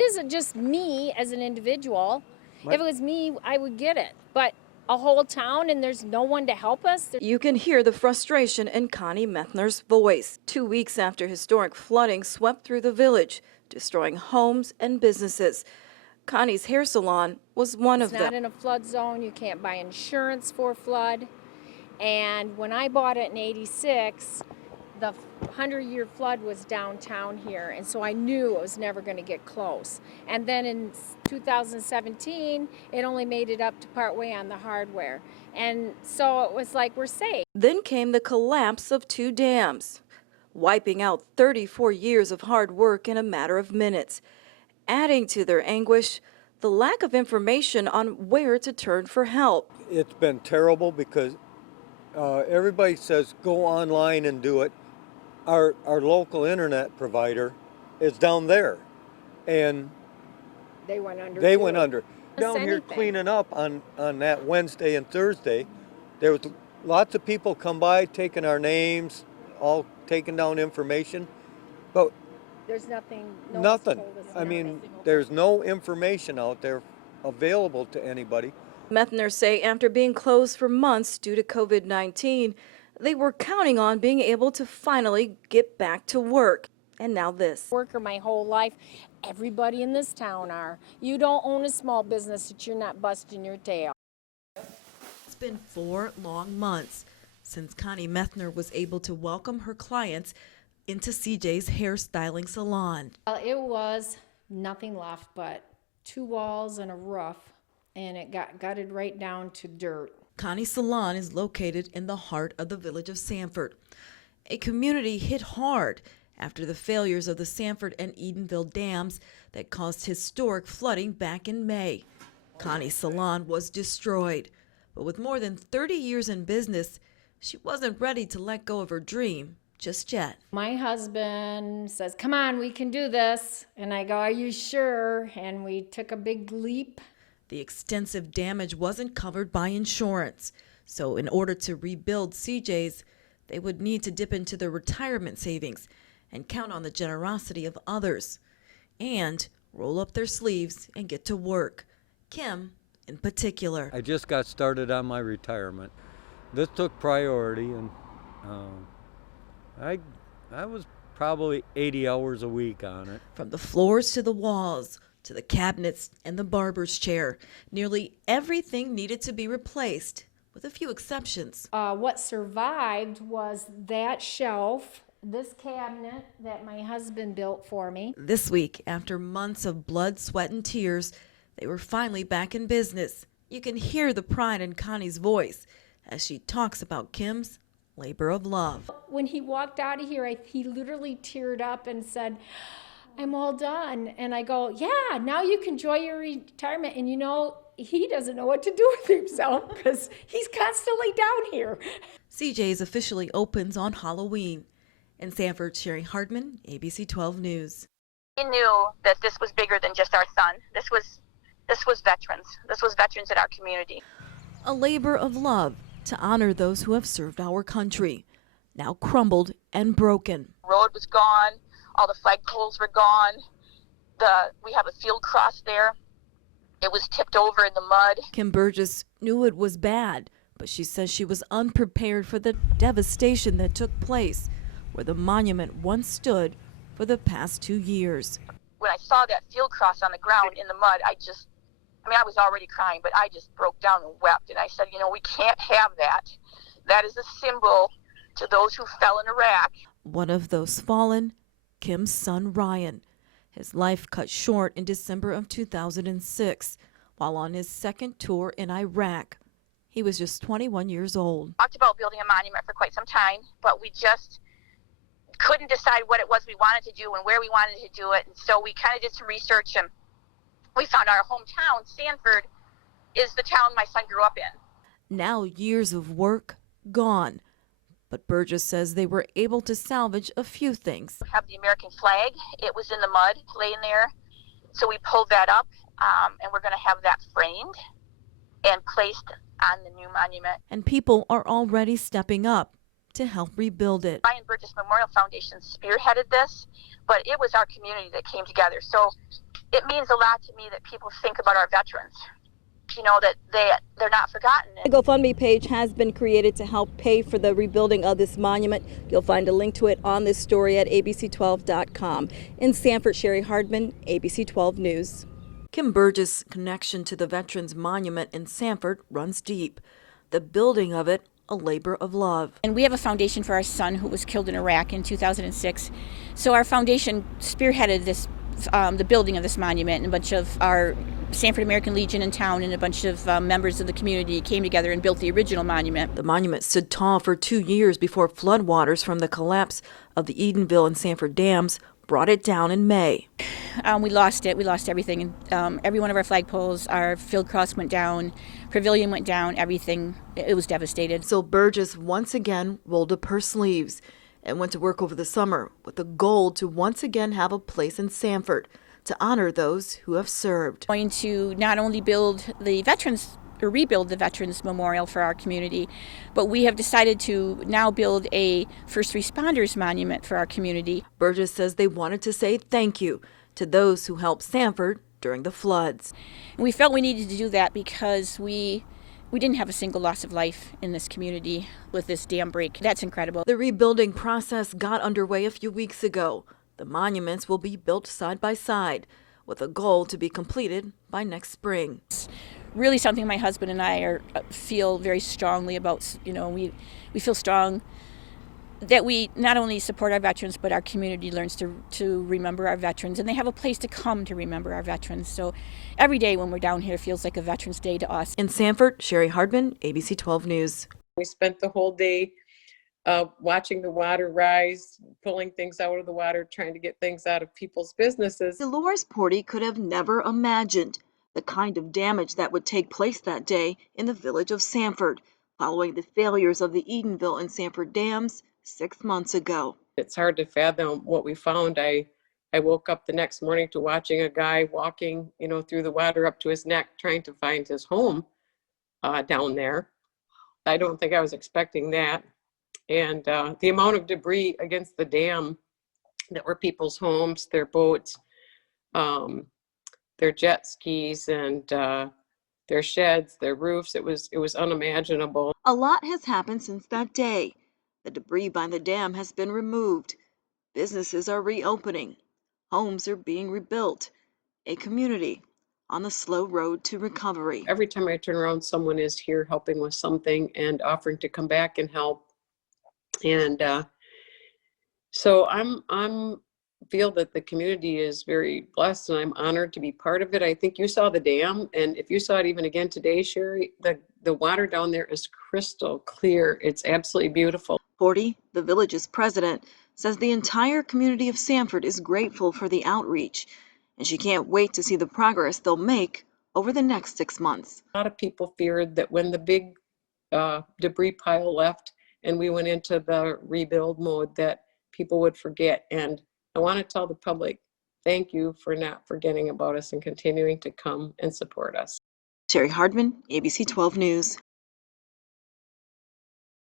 It isn't just me as an individual. Right. If it was me, I would get it. But a whole town and there's no one to help us. You can hear the frustration in Connie Methner's voice 2 weeks after historic flooding swept through the village, destroying homes and businesses. Connie's hair salon was one of It's not them. in a flood zone. You can't buy insurance for flood. And when I bought it in '86, the 100-year flood was downtown here, and so I knew it was never going to get close. And then in 2017, it only made it up to partway on the hardware. And so it was like, we're safe. Then came the collapse of 2 dams, wiping out 34 years of hard work in a matter of minutes. Adding to their anguish, the lack of information on where to turn for help. It's been terrible because everybody says go online and do it. Our local internet provider is down there, and They went under. they too. went under. Down here Anything. cleaning up on that Wednesday and Thursday, there was lots of people come by taking our names, all taking down information, but There's nothing. No one's nothing. told us I mean, nothing. there's no information out there available to anybody. Methner say after being closed for months due to COVID-19, they were counting on being able to finally get back to work. And now this. Worker my whole life. Everybody in this town are. You don't own a small business that you're not busting your tail. It's been 4 long months since Connie Methner was able to welcome her clients into CJ's hairstyling salon. It was nothing left but 2 walls and a roof, and it got gutted right down to dirt. Connie's salon is located in the heart of the village of Sanford, a community hit hard after the failures of the Sanford and Edenville dams that caused historic flooding back in May. Connie's salon was destroyed, but with more than 30 years in business, she wasn't ready to let go of her dream just yet. My husband says, "Come on, we can do this." And I go, "Are you sure?" And we took a big leap. The extensive damage wasn't covered by insurance, so in order to rebuild CJ's, they would need to dip into their retirement savings and count on the generosity of others, and roll up their sleeves and get to work. Kim, in particular. I just got started on my retirement. This took priority, and I was probably 80 hours a week on it. From the floors to the walls, to the cabinets and the barber's chair, nearly everything needed to be replaced, with a few exceptions. What survived was that shelf, this cabinet that my husband built for me. This week, after months of blood, sweat, and tears, they were finally back in business. You can hear the pride in Connie's voice as she talks about Kim's labor of love. When he walked out of here, he literally teared up and said, "I'm all done." And I go, "Yeah, now you can enjoy your retirement." And you know, he doesn't know what to do with himself because he's constantly down here. CJ's officially opens on Halloween. In Sanford, Cheri Hardmon, ABC 12 News. We knew that this was bigger than just our son. This was veterans. This was veterans in our community. A labor of love to honor those who have served our country, now crumbled and broken. The road was gone. All the flagpoles were gone. We have a field cross there. It was tipped over in the mud. Kim Burgess knew it was bad, but she says she was unprepared for the devastation that took place where the monument once stood for the past 2 years. When I saw that field cross on the ground in the mud, I was already crying, but I just broke down and wept. And I said, we can't have that. That is a symbol to those who fell in Iraq. One of those fallen, Kim's son Ryan. His life cut short in December of 2006 while on his second tour in Iraq. He was just 21 years old. Talked about building a monument for quite some time, but we just couldn't decide what it was we wanted to do and where we wanted to do it. And so we kind of did some research, and we found our hometown, Sanford, is the town my son grew up in. Now years of work gone, but Burgess says they were able to salvage a few things. We have the American flag. It was in the mud, laying there. So we pulled that up, and we're going to have that framed and placed on the new monument. And people are already stepping up to help rebuild it. Ryan Burgess Memorial Foundation spearheaded this, but it was our community that came together. So it means a lot to me that people think about our veterans, you know, that they're not forgotten. A GoFundMe page has been created to help pay for the rebuilding of this monument. You'll find a link to it on this story at abc12.com. In Sanford, Cheri Hardmon, ABC 12 News. Kim Burgess' connection to the Veterans Monument in Sanford runs deep. The building of it, a labor of love. And we have a foundation for our son who was killed in Iraq in 2006. So our foundation spearheaded this, the building of this monument, and a bunch of our Sanford American Legion in town and a bunch of members of the community came together and built the original monument. The monument stood tall for 2 years before floodwaters from the collapse of the Edenville and Sanford dams brought it down in May. We lost it. We lost everything. Every one of our flagpoles, our field cross went down, pavilion went down, everything. It was devastated. So Burgess once again rolled up her sleeves and went to work over the summer with the goal to once again have a place in Sanford to honor those who have served. Going to not only build the veterans or rebuild the Veterans Memorial for our community, but we have decided to now build a first responders monument for our community. Burgess says they wanted to say thank you to those who helped Sanford during the floods. And we felt we needed to do that because we didn't have a single loss of life in this community with this dam break. That's incredible. The rebuilding process got underway a few weeks ago. The monuments will be built side by side with a goal to be completed by next spring. Really something my husband and I feel very strongly about. You know, we feel strong that we not only support our veterans, but our community learns to remember our veterans, and they have a place to come to remember our veterans. So every day when we're down here feels like a Veterans Day to us. In Sanford, Cheri Hardmon, ABC 12 News. We spent the whole day watching the water rise, pulling things out of the water, trying to get things out of people's businesses. Dolores Porty could have never imagined the kind of damage that would take place that day in the village of Sanford, following the failures of the Edenville and Sanford dams 6 months ago. It's hard to fathom what we found. I woke up the next morning to watching a guy walking, you know, through the water up to his neck, trying to find his home down there. I don't think I was expecting that. And the amount of debris against the dam that were people's homes, their boats, their jet skis, and their sheds, their roofs, it was unimaginable. A lot has happened since that day. The debris by the dam has been removed. Businesses are reopening. Homes are being rebuilt. A community on the slow road to recovery. Every time I turn around, someone is here helping with something and offering to come back and help. And so I'm feel that the community is very blessed, and I'm honored to be part of it. I think you saw the dam, and if you saw it even again today, Cheri, the water down there is crystal clear. It's absolutely beautiful. Porty, the village's president, says the entire community of Sanford is grateful for the outreach, and she can't wait to see the progress they'll make over the next 6 months. A lot of people feared that when the big debris pile left and we went into the rebuild mode, that people would forget. And I want to tell the public, thank you for not forgetting about us and continuing to come and support us. Cheri Hardmon, ABC 12 News.